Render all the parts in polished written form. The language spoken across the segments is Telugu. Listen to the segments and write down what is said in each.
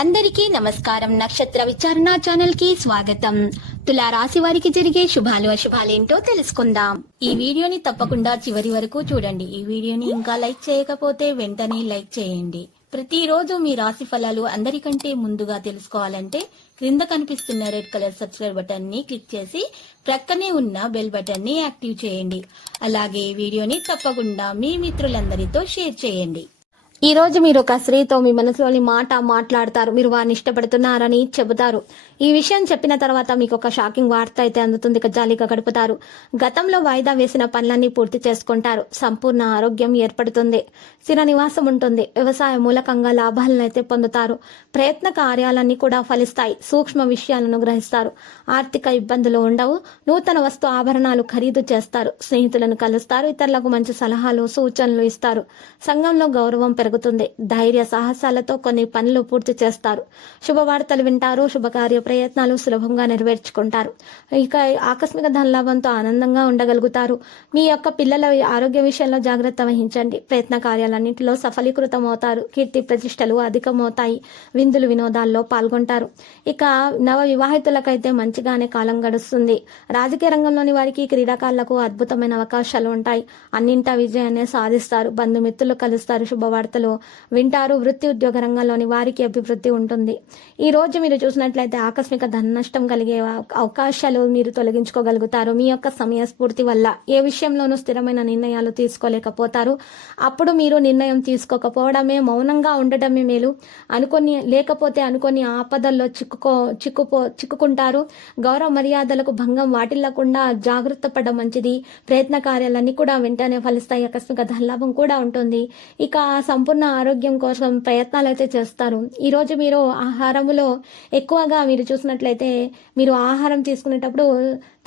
అందరికీ నమస్కారం. నక్షత్ర విచారణ ఛానల్ కి స్వాగతం. తులా రాశి వారికి జరిగే శుభాలు అశుభాలేంటో తెలుసుకుందాం. ఈ వీడియోని తప్పకుండా చివరి వరకు చూడండి. ఈ వీడియోని ఇంకా లైక్ చేయకపోతే వెంటనే లైక్ చేయండి. ప్రతిరోజు మీ రాశి ఫలాలు అందరికంటే ముందుగా తెలుసుకోవాలంటే క్రింద కనిపిస్తున్న రెడ్ కలర్ సబ్స్క్రైబ్ బటన్ ని క్లిక్ చేసి ప్రక్కనే ఉన్న బెల్ బటన్ ని యాక్టివ్ చేయండి. అలాగే ఈ వీడియోని తప్పకుండా మీ మిత్రులందరితో షేర్ చేయండి. ఈ రోజు మీరు ఒక స్త్రీతో మీ మనసులోని మాట మాట్లాడతారు. మీరు వారిని ఇష్టపడుతున్నారని చెబుతారు. ఈ విషయం చెప్పిన తర్వాత మీకు ఒక షాకింగ్ వార్త అయితే అందుతుంది. జాలీగా గడుపుతారు. గతంలో వాయిదా వేసిన పనులన్నీ పూర్తి చేసుకుంటారు. సంపూర్ణ ఆరోగ్యం ఏర్పడుతుంది. స్థిర నివాసం ఉంటుంది. వ్యవసాయ మూలకంగా లాభాలను అయితే పొందుతారు. ప్రయత్న కార్యాలన్నీ కూడా ఫలిస్తాయి. సూక్ష్మ విషయాలను గ్రహిస్తారు. ఆర్థిక ఇబ్బందులు ఉండవు. నూతన వస్తు ఆభరణాలు ఖరీదు చేస్తారు. స్నేహితులను కలుస్తారు. ఇతరులకు మంచి సలహాలు సూచనలు ఇస్తారు. సంఘంలో గౌరవం పెరుగుతుంది. ధైర్య సాహసాలతో కొన్ని పనులు పూర్తి చేస్తారు. శుభవార్తలు వింటారు. శుభకార్య ప్రయత్నాలు సులభంగా నెరవేర్చుకుంటారు. ఇక ఆకస్మిక ధనలాభంతో ఆనందంగా ఉండగలుగుతారు. మీ యొక్క పిల్లల ఆరోగ్య విషయంలో జాగ్రత్త వహించండి. ప్రయత్న కార్యాలన్నింటిలో సఫలీకృతం అవుతారు. కీర్తి ప్రతిష్టలు అధికమవుతాయి. విందులు వినోదాల్లో పాల్గొంటారు. ఇక నవ వివాహితులకైతే మంచిగానే కాలం గడుస్తుంది. రాజకీయ రంగంలోని వారికి క్రీడాకారులకు అద్భుతమైన అవకాశాలు ఉంటాయి. అన్నింటా విజయాన్ని సాధిస్తారు. బంధుమిత్రులు కలుస్తారు. శుభవార్తలు వింటారు. వృత్తి ఉద్యోగ రంగంలోని వారికి అభివృద్ధి ఉంటుంది. ఈ రోజు మీరు చూసినట్లయితే ఆకస్మిక ధన నష్టం కలిగే అవకాశాలు మీరు తొలగించుకోగలుగుతారు. మీ యొక్క సమయస్ఫూర్తి వల్ల ఏ విషయంలోనూ స్థిరమైన నిర్ణయాలు తీసుకోలేకపోతారు. అప్పుడు మీరు నిర్ణయం తీసుకోకపోవడమే, మౌనంగా ఉండటమే మేలు. అనుకొని ఆపదల్లో చిక్కుకుంటారు. గౌరవ మర్యాదలకు భంగం వాటిల్లకుండా జాగ్రత్త పడడం మంచిది. ప్రయత్న కార్యాలన్నీ కూడా వెంటనే ఫలిస్తాయి. ఆకస్మిక ధనలాభం కూడా ఉంటుంది. ఇక సంపూర్ణ ఆరోగ్యం కోసం ప్రయత్నాలు అయితే చేస్తారు. ఈ రోజు మీరు ఆహారములో ఎక్కువగా మీరు చూసినట్లయితే మీరు ఆహారం తీసుకునేటప్పుడు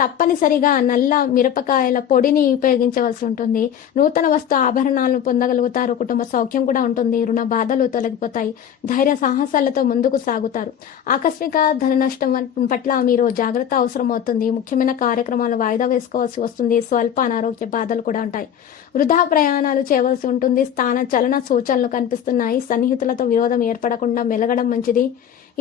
తప్పనిసరిగా నల్ల మిరపకాయల పొడిని ఉపయోగించవలసి ఉంటుంది. నూతన వస్తు ఆభరణాలను పొందగలుగుతారు. కుటుంబ సౌఖ్యం కూడా ఉంటుంది. రుణ బాధలు తొలగిపోతాయి. ధైర్య సాహసాలతో ముందుకు సాగుతారు. ఆకస్మిక ధన నష్టం పట్ల మీరు జాగ్రత్త అవసరం అవుతుంది. ముఖ్యమైన కార్యక్రమాలు వాయిదా వేసుకోవాల్సి వస్తుంది. స్వల్ప అనారోగ్య బాధలు కూడా ఉంటాయి. వృధా ప్రయాణాలు చేయవలసి ఉంటుంది. స్థాన చలన సూచనలు కనిపిస్తున్నాయి. సన్నిహితులతో విరోధం ఏర్పడకుండా మెలగడం మంచిది.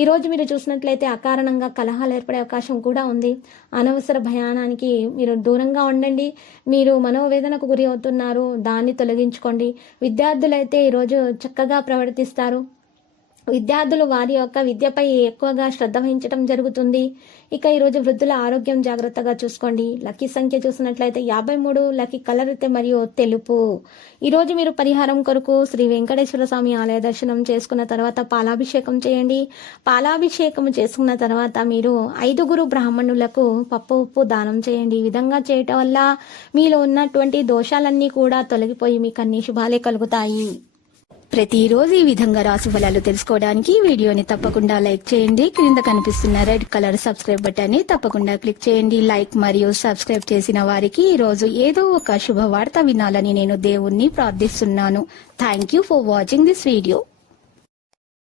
ఈ రోజు మీరు చూసినట్లయితే అకారణంగా కలహాలు ఏర్పడే అవకాశం కూడా ఉంది. అనవసర భయానానికి మీరు దూరంగా ఉండండి. మీరు మనోవేదనకు గురి అవుతున్నారు. దాన్ని తొలగించుకోండి. విద్యార్థులైతే ఈరోజు చక్కగా ప్రవర్తిస్తారు. విద్యార్థులు వారి యొక్క విద్యపై ఎక్కువగా శ్రద్ధ వహించడం జరుగుతుంది. ఇక ఈరోజు వృద్ధుల ఆరోగ్యం జాగ్రత్తగా చూసుకోండి. లక్కీ సంఖ్య చూసినట్లయితే 53. లక్కీ కలర్ అయితే మరియు తెలుపు. ఈరోజు మీరు పరిహారం కొరకు శ్రీ వెంకటేశ్వర స్వామి ఆలయ దర్శనం చేసుకున్న తర్వాత పాలాభిషేకం చేయండి. పాలాభిషేకం చేసుకున్న తర్వాత మీరు 5 బ్రాహ్మణులకు పప్పు ఉప్పు దానం చేయండి. ఈ విధంగా చేయటం వల్ల మీలో ఉన్నటువంటి దోషాలన్నీ కూడా తొలగిపోయి మీకు అన్ని శుభాలే కలుగుతాయి. ప్రతిరోజు ఈ విధంగా రాశి ఫలాలు తెలుసుకోవడానికి వీడియోని తప్పకుండా లైక్ చేయండి. క్రింద కనిపిస్తున్న రెడ్ కలర్ సబ్స్క్రైబ్ బటన్ ని తప్పకుండా క్లిక్ చేయండి. లైక్ మరియు సబ్స్క్రైబ్ చేసిన వారికి ఈ రోజు ఏదో ఒక శుభవార్త వినాలని నేను దేవుణ్ణి ప్రార్థిస్తున్నాను. Thank you for watching this video.